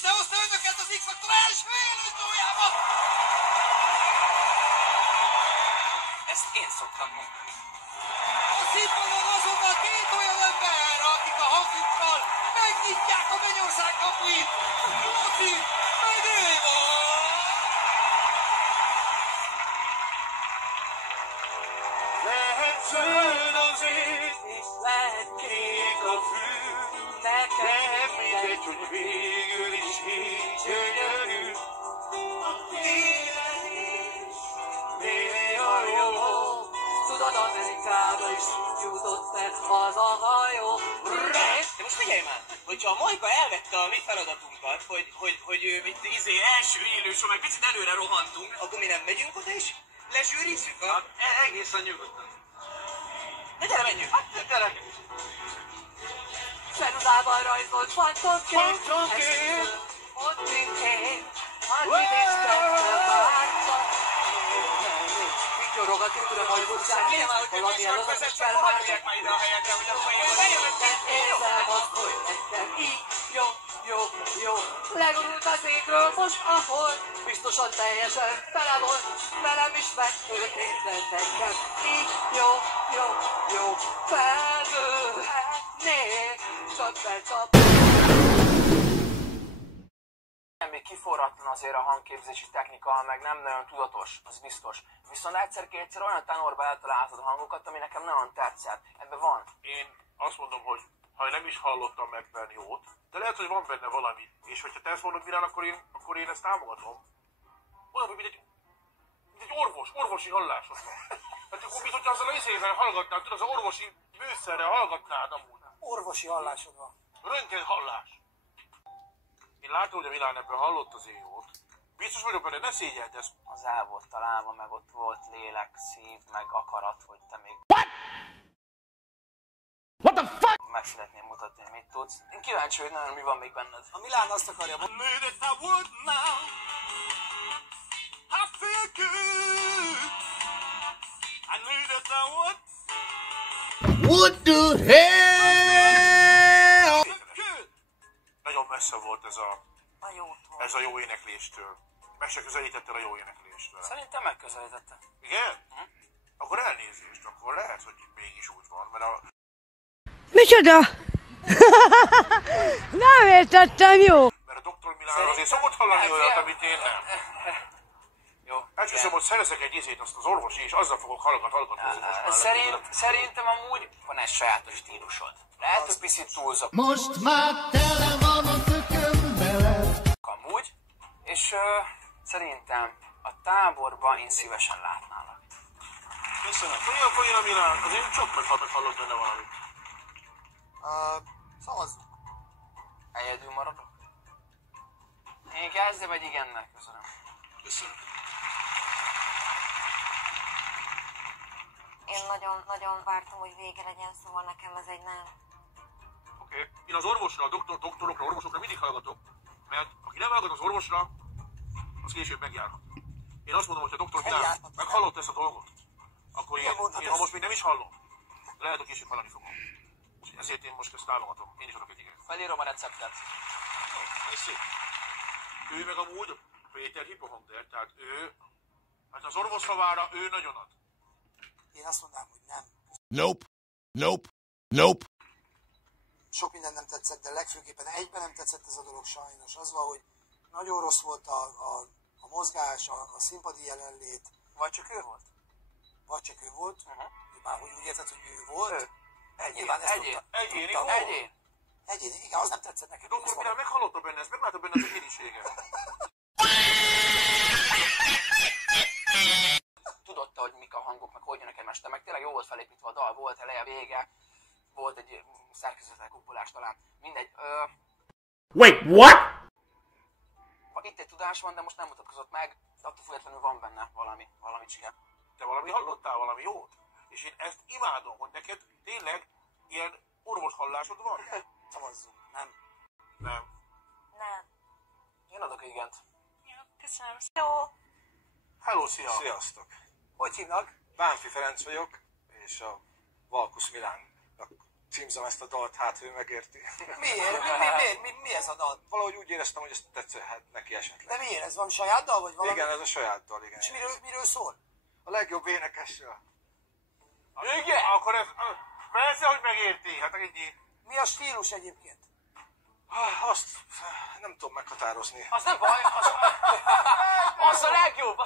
Isten hozta önöket az X-Faktor első élőstójába! Ezt én szoktam mondani. A színpadon azonnal két olyan ember, akik a hangjukkal megnyitják a Mennyország kapuit! Laci, meg Éva! Lehet zöld az ég, és lehet kék a fű, nekem mindegy, hogy végül is így gyönyörű. Néha jó, tudod, Amerikába is jutott el az a hajó. De most figyelj már, hogyha a Majka elvette a mi feladatunkat, hogy első élősor, meg picit előre rohantunk, akkor mi nem megyünk oda is? Lesűrítsük a... Egészen nyugodtan. De gyere, menjünk! Hát, gyere! Ceruzával rajzolt fantomként, ott mint én, az idéztettel várta. Vigyorog a tükre, majd bucsák, valamilyen az az Isten már érzem azt, hogy nekem így jó. Legurult az égről most, ahol biztosan teljesen tele volt, velem is megtörtént, de nekem így jó, felnőhetnék, csak becsap. Még kiforratlan azért a hangképzési technika, meg nem nagyon tudatos, az biztos. Viszont egyszer-kétszer olyan tenorba eltalálhatod a hangokat, ami nekem nagyon tetszett. Ebben van. Én azt mondom, hogy ha nem is hallottam meg benne jót, de lehet, hogy van benne valami. És hogyha te ezt mondod, Milán, akkor én ezt támogatom. Olyan, hogy mint egy orvosi hallásod van. Hát akkor mint hogyha azzal az izével hallgatnád, tudod, az orvosi műszerrel hallgatnád amúgy. Orvosi hallásod van. Röntgen hallás. Én látom, hogy a Milán ebben hallott az én jót. Biztos vagyok benne, ne szégyeld ezt. Az el volt találva, meg ott volt lélek, szív, meg akarat, hogy te még... What the fuck? Meg szeretném mutatni, hogy mit tudsz. Én kíváncsi, hogy nagyon mi van még benned. A Milán azt akarja mondani. What the hell? Nagyon messze volt ez a jó énekléstől. Meg se közelítettél a jó énekléstől. Szerintem megközelítette. Igen? Akkor elnézést, akkor lehet, hogy mégis úgy van, mert a... Micsoda? Nem értettem, jó? Mert a Dr. Milán azért szokott hallani olyat, amit én nem. Jó. Esküszöm, hogy szerezek egy izét, azt az orvosi, és azzal fogok hallgatni most már. Szerintem amúgy van egy sajátos stílusod. Lehet, hogy picit túlzok. Most már tele van a tököm veled. Amúgy, és szerintem a táborban én szívesen látnálak. Köszönöm. Akkor én a Milán, azért csak meghallott benne valamit. Szavazz. Egyedül maradok? Én kezdem, vagy igennek, köszönöm. Köszönöm. Én nagyon vártam, hogy vége legyen, szóval nekem ez egy nem. Oké. Én az orvosra, a doktorokra, orvosokra mindig hallgatok, mert aki nem hallgat az orvosra, az később megjárhat. Én azt mondom, hogy a doktor Milán meghallott ezt a dolgot, akkor én ha most még nem is hallom, de lehet, hogy később hallani fogom. Ezért én most ezt támogatom. Én is adok egy igent. Felírom a receptet. Köszi. Ő meg amúgy Péter hipohonder, tehát ő, hát az orvos szavára ő nagyon ad. Én azt mondanám, hogy nem. Nope. Sok minden nem tetszett, de legfőképpen egyben nem tetszett ez a dolog sajnos. Az van, hogy nagyon rossz volt a mozgás, a színpadi jelenlét. Vagy csak ő volt? Vagy csak ő volt. Már úgy érted, hogy ő volt. Egyén, igen, az nem tetszett nekem. Doktor Milán meghallotta benne ezt, meglátta benne az egyéniséget. Tudotta, hogy mik a hangok, meg hogy jönnek egymásra, meg tényleg jó volt felépítve a dal, volt eleje, vége, volt egy szerkezetlen kuppolás talán, mindegy. Wait, what? Itt egy tudás van, de most nem mutatkozott meg, de attól függetlenül van benne valami csinál. Te valami hallottál, valami jót? És én ezt imádom, hogy neked tényleg ilyen orvos hallásod van? Szavazzunk, nem. Nem. Én adok igent. Jó, köszönöm. Jó. Hello, szia! Sziasztok! Hogy hívnak? Bánfi Ferenc vagyok, és a Valkusz Milánnak címzem ezt a dalt, hát ő megérti. Miért? Mi ez a dal? Valahogy úgy éreztem, hogy ez tetszett neki esetleg. De miért? Ez valami saját dal, vagy valami? Igen, ez a saját dal, igen. És miről szól? A legjobb énekesről. Igen? Akkor ez... Persze, hogy megérti, hát ennyi. Mi a stílus egyébként? Azt nem tudom meghatározni. Az nem baj, az a legjobb,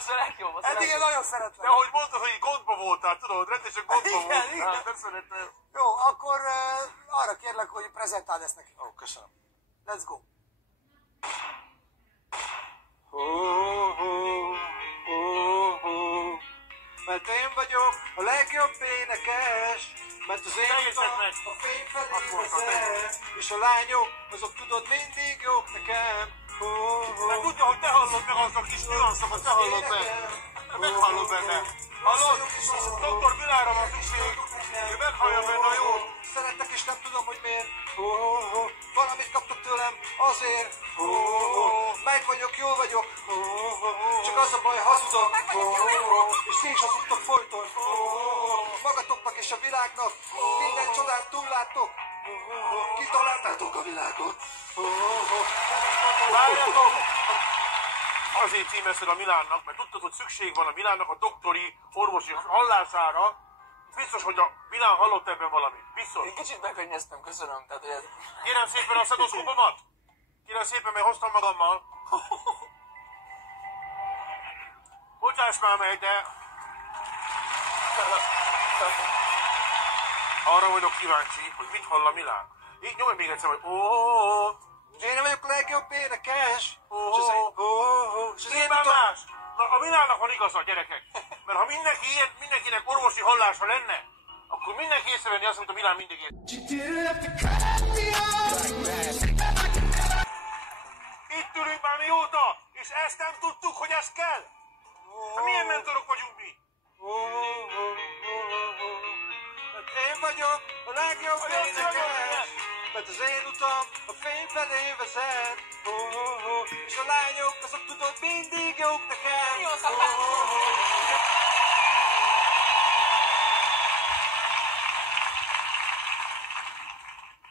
Eddig én nagyon szeretem. De ahogy mondtad, hogy gondba voltál, tudod, rendesen gondba Igen, volt. igen. Hát, nem szeretem. Jó, akkor arra kérlek, hogy prezentáld ezt neki. Ó, köszönöm. Let's go. Mert én vagyok a legjobb énekes, mert az én Teljesen utam meg. a fény felé vezet, és a lányok, azok tudod mindig jók nekem. Mert tudja, hogy te hallod meg azok kis nüanszokat, te hallod meg. Meghallod benne. Hallod? Doktor Milára van szükség. Ő meghallja benne a jót. Szeretek és nem tudom, hogy miért. Valamit kaptak tőlem azért. Meg vagyok, jó vagyok. Csak az a baj, hazudok. És ti is hazudtok folyton. Magatoknak és a világnak minden csodát túlláttok. Kitaláltátok a világot. Várjatok! Azért címezted a Milánnak, mert tudtad, hogy szükség van a Milánnak a doktori, orvosi hallására. Biztos, hogy a Milán hallott ebben valamit. Biztos. Én kicsit megkönnyeztem, köszönöm. Tehát, hogy ez... Kérem szépen a szetoszkopomat! Kérem szépen, mert hoztam magammal. Bocsáss már meg, de... Arra vagyok kíváncsi, hogy mit hall a Milán. Így nyomj még egyszer, hogy Én vagyok a legjobb énekes. És az én Nyilván utam... más. Na, a Milánnak van igaza, gyerekek. Mert ha mindenkinek orvosi hallása lenne, akkor mindenki észrevenni azt, amit a Milán mindig ér. Itt ülünk már mióta, és ezt nem tudtuk, hogy ez kell. Hát milyen mentorok vagyunk mi? Mert én vagyok a legjobb énekes. Mert az én utam a fény felé vezet. És a lányok azok tudod mindig jók nekem.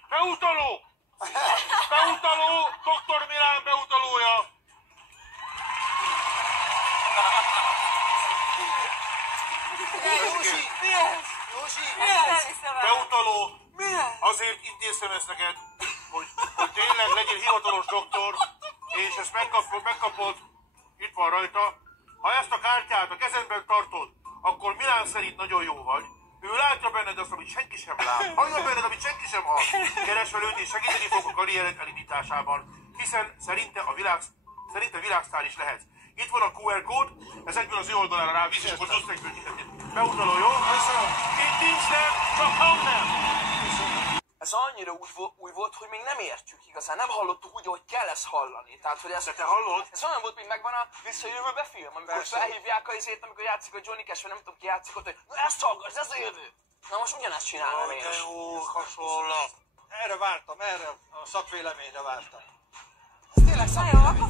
Beutaló! Beutaló! Dr. Milán beutalója! Józsi! Beutaló! Azért intéztem ezt neked, hogy tényleg legyél hivatalos doktor, és ezt megkapod, itt van rajta. Ha ezt a kártyát a kezedben tartod, akkor Milán szerint nagyon jó vagy. Ő látja benned azt, amit senki sem lát. Hallja benned, amit senki sem hall. Keres velőt és segíteni fog a karriered elindításában, hiszen szerinte világsztár is lehetsz. Itt van a QR kód, ez egyből az ő oldalára rávisz, és akkor tudsz egy bőtítetni. Beutaló, jó? Itt nincs nem, csak hang nem! Ez annyira új volt, hogy még nem értjük igazán. Nem hallottuk úgy, hogy kell ezt hallani. Tehát, hogy ez, De te hallod? ez olyan volt, mint megvan a Visszajövőbe film, amikor Persze. felhívják a izét, amikor játszik a Johnny Cash, vagy nem tudom ki játszik ott, hogy na ezt hallgass, ez a jövő. Na most ugyanezt csinálom én De is. jó, hasonló. Erre vártam, erre a szakvéleményre vártam. Ez tényleg Na jó, akkor